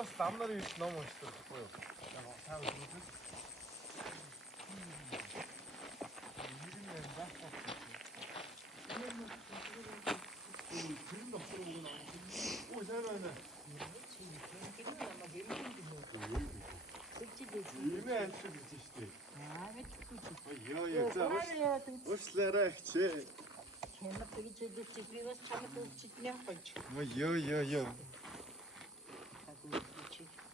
Одоос дам нарын хэд ном уншдаг байхгүй юу? Яг сайн үзсэн. Ой, сайн байна. Имээ амшиг гэж штэ. Яа, уучлаарай хчээ. Хэмэт гэж үдчих би бас чамд үдчих нэ хойч. Йоо.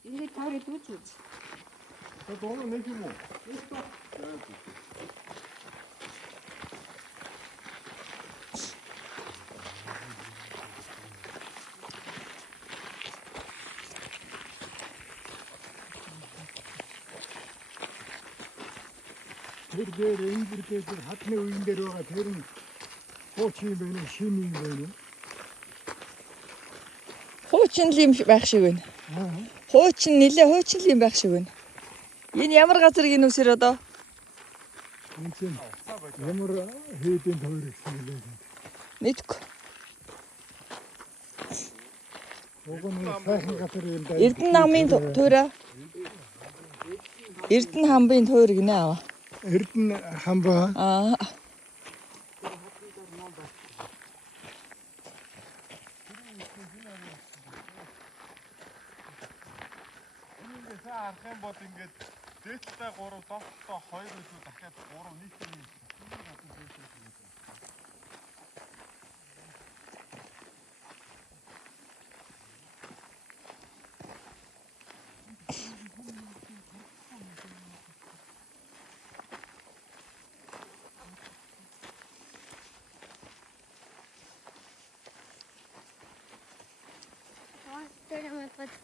Ингээд таарэ дүүч. Та доо нэг юм уу? Тэр дээр энэ бүрдээ хатны үеийн дээр байгаа тэр нь хуучин юм байна, шим юм байна. Хуучин л юм байх шиг байна. Хуучин нэлээ хуучин л юм байх шиг байна. Энэ ямар газар гин үсэр одоо? Энэ чинь ямар хийдийн тойр гэсэн юм бэ? Мэдгүй. Уг нь сайхан газар юм даа. Эрдэнэ намын туйраа. Эрдэнэ хамбын туйр гинэ аваа. Эрдэнэ хамбаа. Арах юм бол ингээд дээдлээ 3 доотлоо 2 илүү дахиад 3 нийт юм.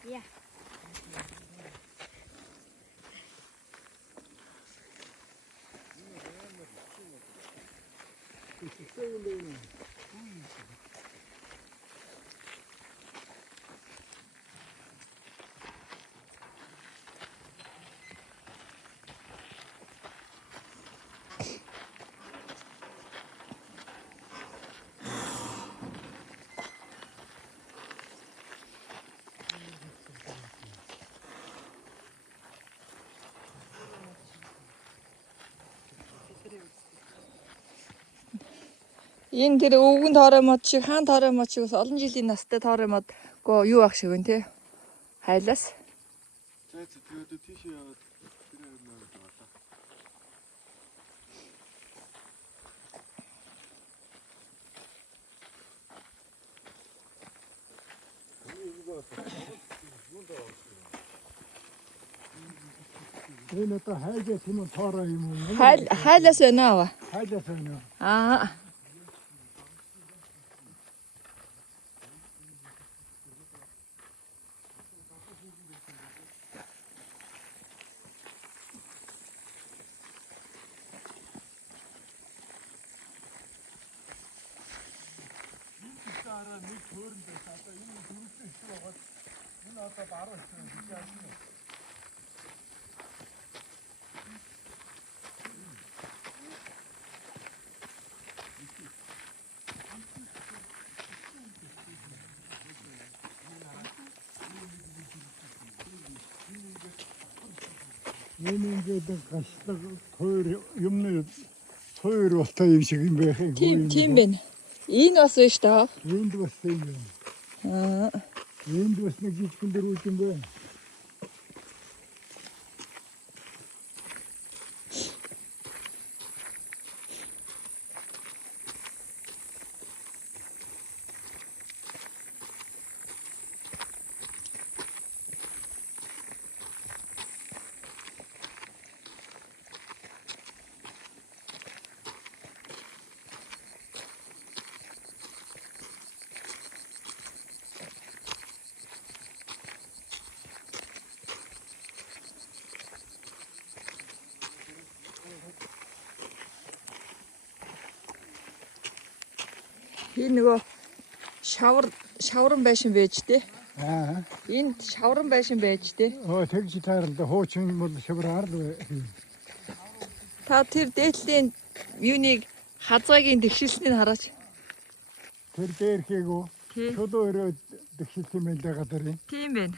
Yeah. Энэ тэр өвгөн тоорой мод шиг хаан тоорой мод шиг бас олон жилийн настай тоорой мод гоо юу ах шиг вэ те? Хайлаас. За тэгээд тийш яваад тэр юм байна. Энэ одоо хайгаас юм тоороо юм уу? Хайлаас байна аа. Хайгаас байна. Нэг төөрөнд байсан. Одоо энэ дөрөвдөө хэсэг байгаа. Энэ одоо баруун хэсэг гэж байна. Энэ ингээд гашлаг тойр юмны тойр болтой юм шиг юм байх юм. Тийм байна. Энэ бас биш таа. Энд бас юм байна. Энд бас нэг жижигэн дэр үт юм байна. Энэ нөгөө шаврын байшин байж тээ. Энд шаврын байшин байж тээ. Тэгж таарал хуучин бол шавраар л. Та тэр дээдлийн юуныг хазаагийн тэгшилснийг хараач. Тэр дээр хийгөө. Шууд өөрөө тэгшилсэн юм л газар юм. Тийм байна.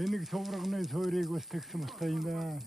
Энийг суврагны суурийг бас тэгсэн батай юм байна.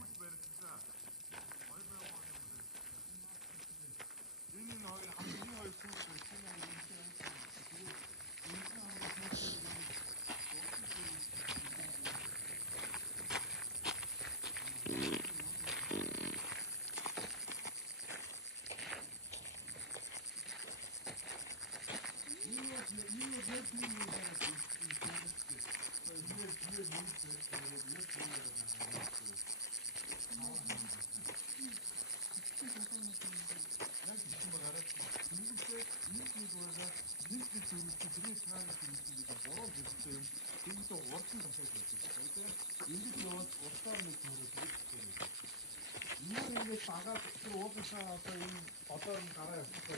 Ингээд багаад тэр уулынхаа одоо энэ одоо энэ гараа явуулсан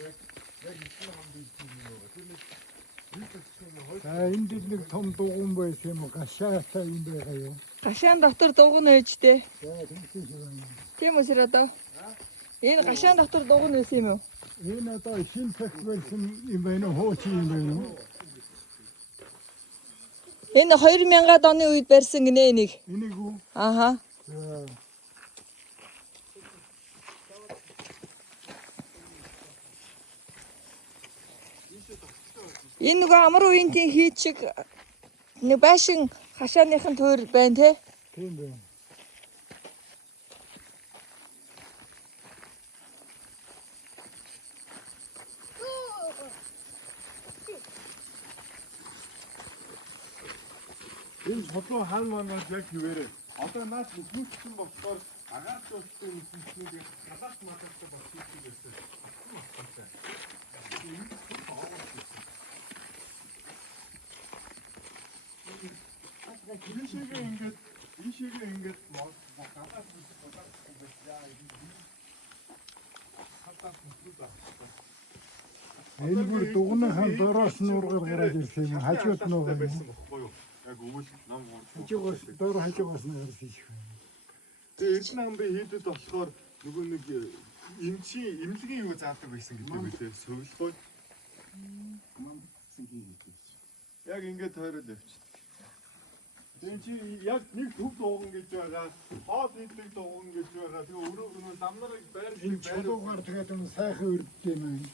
яг ихний хамд ийсэн юм байна. Тэр нэг За энд нэг том дугуун байсан юм уу? Гашаатай юм байгаа юу? Гашаан дотор дугуун ээжтэй. За тэгсэн шиг байна. Тийм үсэр одоо. Энэ гашаан дотор дугуун байсан юм уу? Энэ одоо шин цагт байсан юм байна уу? Хуучин юм байна уу? Энэ 2000-аад оны үед барьсан гинэ энийг. Энийг үү? Ааха. За. Энэ нөгөө амар уянтын хийд шиг нэг байшин хашааныхын тойр байна те. Тийм байна. энэ чулуу хаан манаас яг хിവэрэ. Одоо наад нөхөцсөн болохоор агаарч болтой үсэндээ халаат матартай болчих юм байсан. Ийшээгээ ингээд халаат Энэ бүр дугуйнхан дороос нуургаар гараад ирсэн юм. Хажууд нуугаа байсан бохгүй юу? Яг өвөл нам гооч. хажуугаас доор хажуугаас нуурс ийш байна. Тэгээ Эрдэнэ амбын хийдэд болохоор нөгөө нэг имлэгийн юу заадаг байсан гэдэг үү те сувлгой. Яг ингээд тойрол явчих. Тэгээ чи яг нэг төв дууган гэж байгаа, хоол хийдэг дууган гэж байгаа. Тэгээ өөрөө ламнарыг байрж Энэ чулуугаар тэгээд юм сайхан өрддөг юм байна.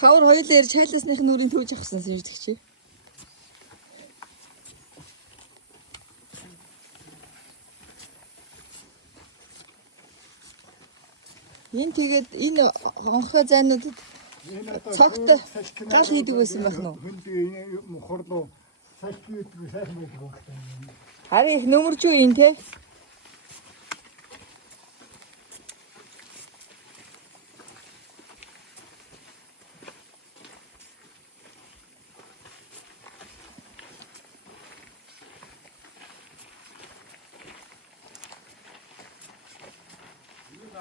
Хавар хоёул ярьж хайлаасных нь үрийн төвж авсан сэрдэг чи. Энэ тэгээд энэ хонхоо зайнуудад Энэ одоо цогт гал хийдэг байсан байх нь уу? Хүнд энэ мохорлоо салхи хийдэг сайхан байдаг багтаа. Харин их нөмөрж үү энэ те.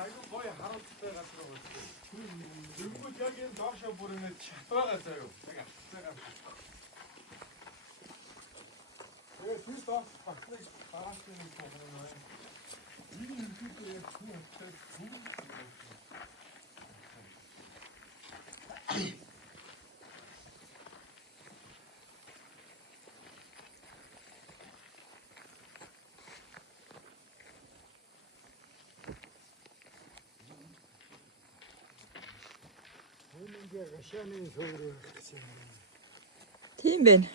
айгүй гоё харуулттай газар байгаа шүү. Тэгвэл яг энэ доошо бүр ингэ чат байгаа заяа. Яг авцгаа. Тэр доос багтлаг багаасны нэг юм байна. Энэ юм яг хүн амтай хүн. Энэ гашааны суурь гэсэн юм. Тийм байна.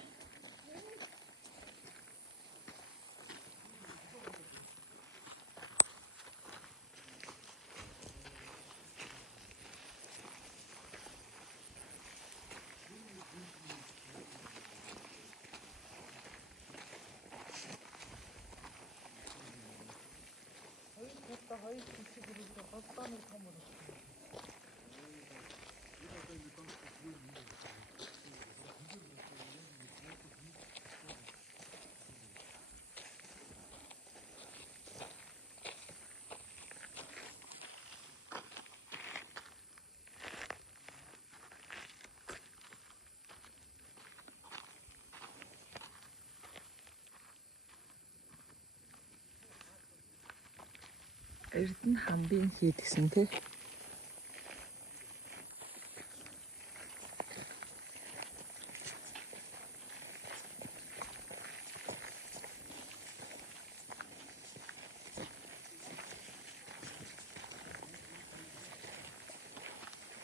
Эрдэнэ хамбын хийд гэсэн тий.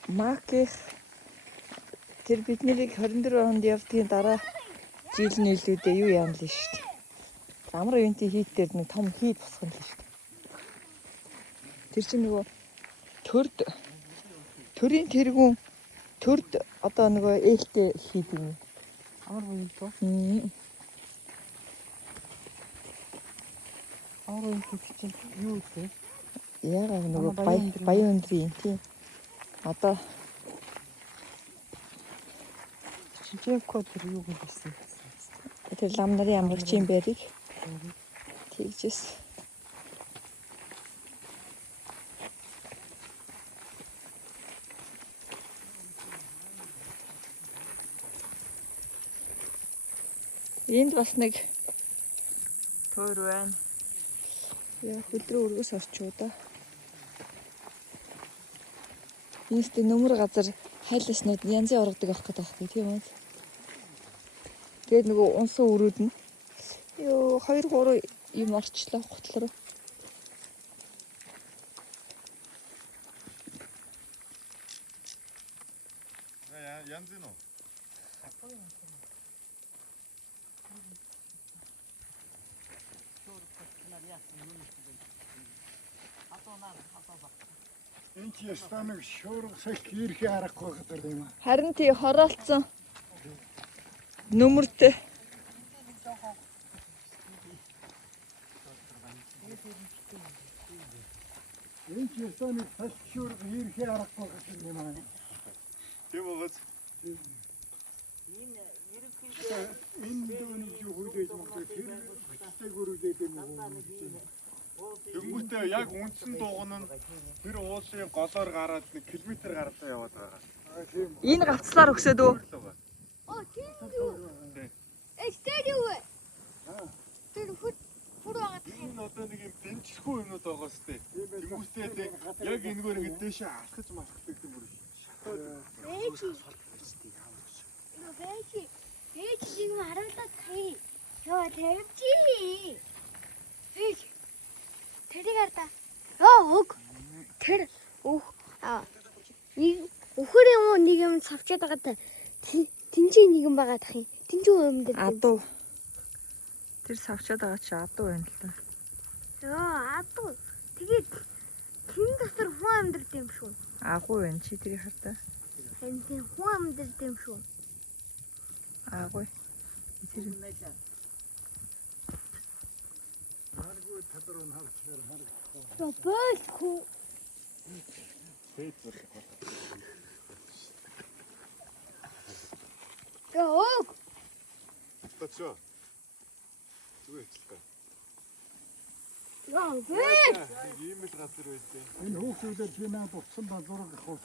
Маких тэр бид нарыг 24 онд явдгийн дараа жил нь илүүдээ юу яам л шүү дээ. Амар ивэнтийн хийт дээр нэг том хийд босгоно л шүү дээ. Тэр чинь нөгөө төрийн тэргүүн төрд одоо нөгөө ээлтэй хийд юм. Амар буян тоо. Амар буян чинь юу вэ? Яагаад нөгөө баян өндрийн тийм. Одоо Чичээн код юу гэсэн. тэр лам нарын амрагчийн байрыг тэгжээс. Энд бас нэг тойр байна. Яа хөдрөө өргөс орчуу да. Энэст нөмөр газар хайласнууд янзын оргодог авах гэдэг байхгүй тийм үү? Тэгээд нөгөө унсан өрөөд нь ёо 2 3 юм орчлоо готлороо. янз нь уу? Энэ чи ястаа нэг шуурга салхи ирэх аргагүй гэдэг юм аа. Харин тий хороолцсон нөмөртэй. Энэ чи ястаа нэг салхи шуурга ирэх аргагүй гэдэг юм аа. Тийм үгээс Энэ дөөний юу хүйдэж магадгүй тэр хүчтэй гөрүүлээд юм уу? Дөнгөтэй яг үндсэн дугуун нь тэр уулын голоор гараад 1 км гаралтай яваад байгаа. Энэ гацлаар өгсөд өө. Oh, стадио. Тэр хурд байгаа. Энэ одоо нэг юм дэмжлэхгүй юмнууд байгаа сте. Дөнгөтэй яг энэгээр ингэ дэшээ алхаж малхдаг юм бүр. Ээж 지금 알아서 돼. 저 되지. 테리 갔다. 테리. 이 өхөрийн уу нэг юм савчаад байгаа та. Тинчээ нэг юм байгаа тах юм. Тинчээ юм дээр. Адуу. Тэр савчаад байгаа чи адуу байна л да. Адуу. Тэгээд тэн дотор хүн амьдрд юм шүү. Агуу байна чи тэрийг хартаа. Энд хүн амьдрд юм шүү. Агуу. Тэр Харгүй тадруу харахаар Бэлхүү. Ог. Тачаа. Зүгээр хэлээ. Бэл. Ийм л газар байдیں۔ энэ хүүхдүүдээр би надад утсан ба зураг авах.